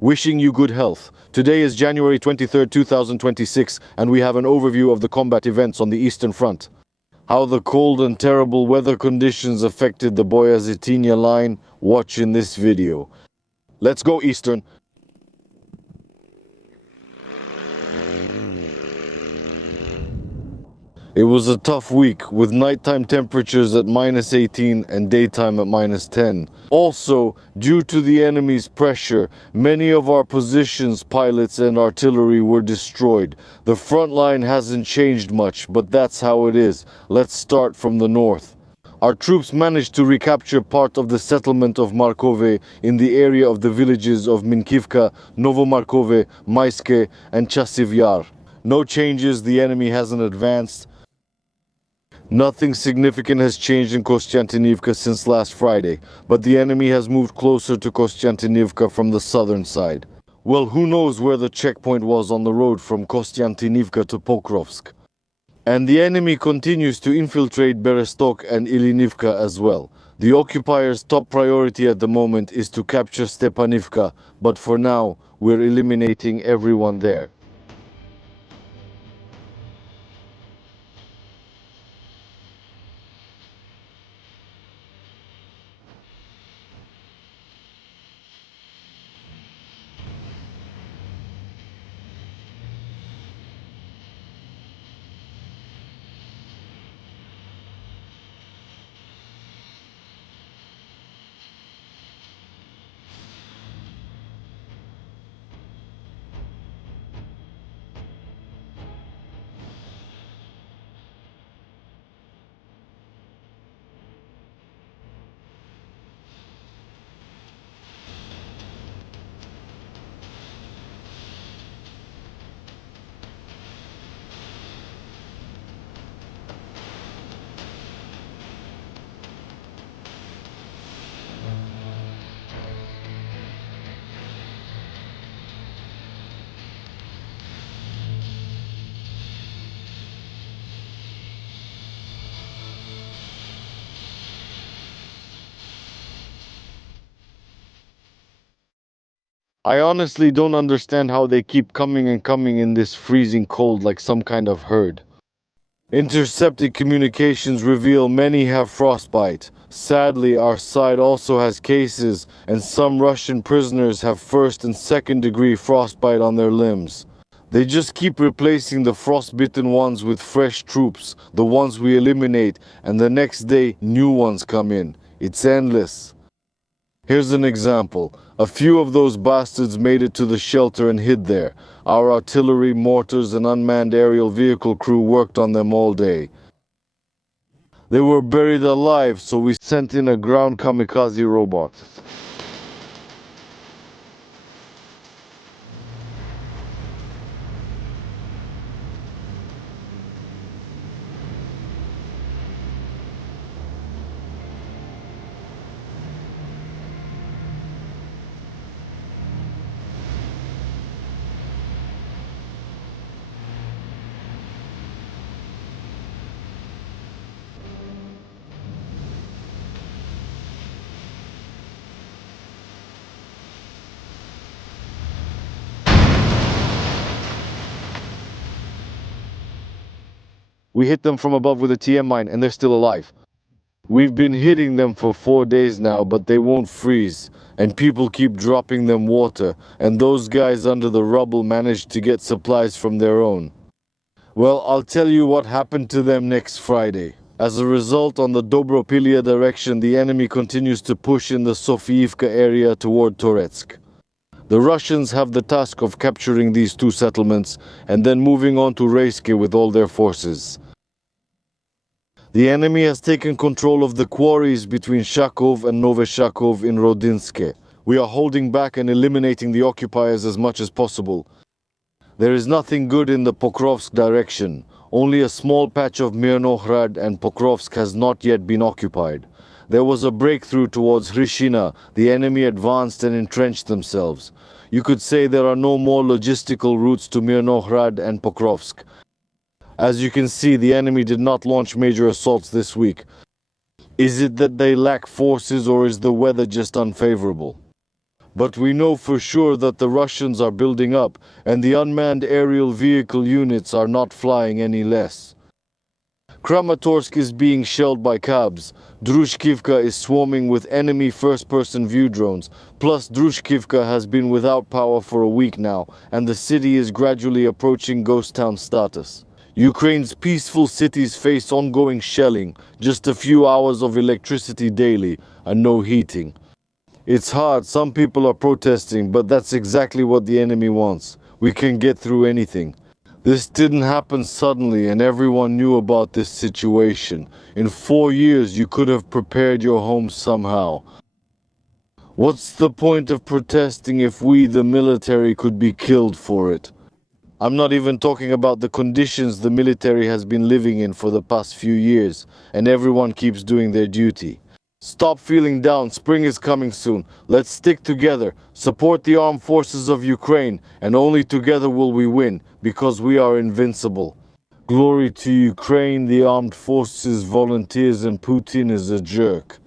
Wishing you good health. Today is January 23rd, 2026, and we have an overview of the combat events on the Eastern Front. How the cold and terrible weather conditions affected the Boyazitynya line, watch in this video. Let's go Eastern. It was a tough week, with nighttime temperatures at -18 and daytime at -10. Also, due to the enemy's pressure, many of our positions, pilots and artillery were destroyed. The front line hasn't changed much, but that's how it is. Let's start from the north. Our troops managed to recapture part of the settlement of Markove in the area of the villages of Minkivka, Novomarkove, Maiske and Chasiv Yar. No changes, the enemy hasn't advanced. Nothing significant has changed in Kostiantynivka since last Friday, but the enemy has moved closer to Kostiantynivka from the southern side. Well, who knows where the checkpoint was on the road from Kostiantynivka to Pokrovsk. And the enemy continues to infiltrate Berestok and Ilinivka as well. The occupiers' top priority at the moment is to capture Stepanivka, but for now, we're eliminating everyone there. I honestly don't understand how they keep coming and coming in this freezing cold like some kind of herd. Intercepted communications reveal many have frostbite. Sadly, our side also has cases, and some Russian prisoners have first and second degree frostbite on their limbs. They just keep replacing the frostbitten ones with fresh troops, the ones we eliminate, and the next day new ones come in. It's endless. Here's an example. A few of those bastards made it to the shelter and hid there. Our artillery, mortars, and unmanned aerial vehicle crew worked on them all day. They were buried alive, so we sent in a ground kamikaze robot. We hit them from above with a TM mine, and they're still alive. We've been hitting them for 4 days now, but they won't freeze. And people keep dropping them water, and those guys under the rubble managed to get supplies from their own. Well, I'll tell you what happened to them next Friday. As a result, on the Dobropillia direction, the enemy continues to push in the Sofiivka area toward Toretsk. The Russians have the task of capturing these two settlements and then moving on to Reiske with all their forces. The enemy has taken control of the quarries between Shakov and Noveshakov in Rodinske. We are holding back and eliminating the occupiers as much as possible. There is nothing good in the Pokrovsk direction. Only a small patch of Mirnohrad and Pokrovsk has not yet been occupied. There was a breakthrough towards Hrishina. The enemy advanced and entrenched themselves. You could say there are no more logistical routes to Mirnohrad and Pokrovsk. As you can see, the enemy did not launch major assaults this week. Is it that they lack forces, or is the weather just unfavorable? But we know for sure that the Russians are building up, and the unmanned aerial vehicle units are not flying any less. Kramatorsk is being shelled by cabs. Drushkivka is swarming with enemy first-person view drones. Plus, Drushkivka has been without power for a week now, and the city is gradually approaching ghost town status. Ukraine's peaceful cities face ongoing shelling, just a few hours of electricity daily, and no heating. It's hard, some people are protesting, but that's exactly what the enemy wants. We can get through anything. This didn't happen suddenly, and everyone knew about this situation. In 4 years, you could have prepared your home somehow. What's the point of protesting if we, the military, could be killed for it? I'm not even talking about the conditions the military has been living in for the past few years, and everyone keeps doing their duty. Stop feeling down, spring is coming soon. Let's stick together, support the armed forces of Ukraine, and only together will we win, because we are invincible. Glory to Ukraine, the armed forces, volunteers, and Putin is a jerk.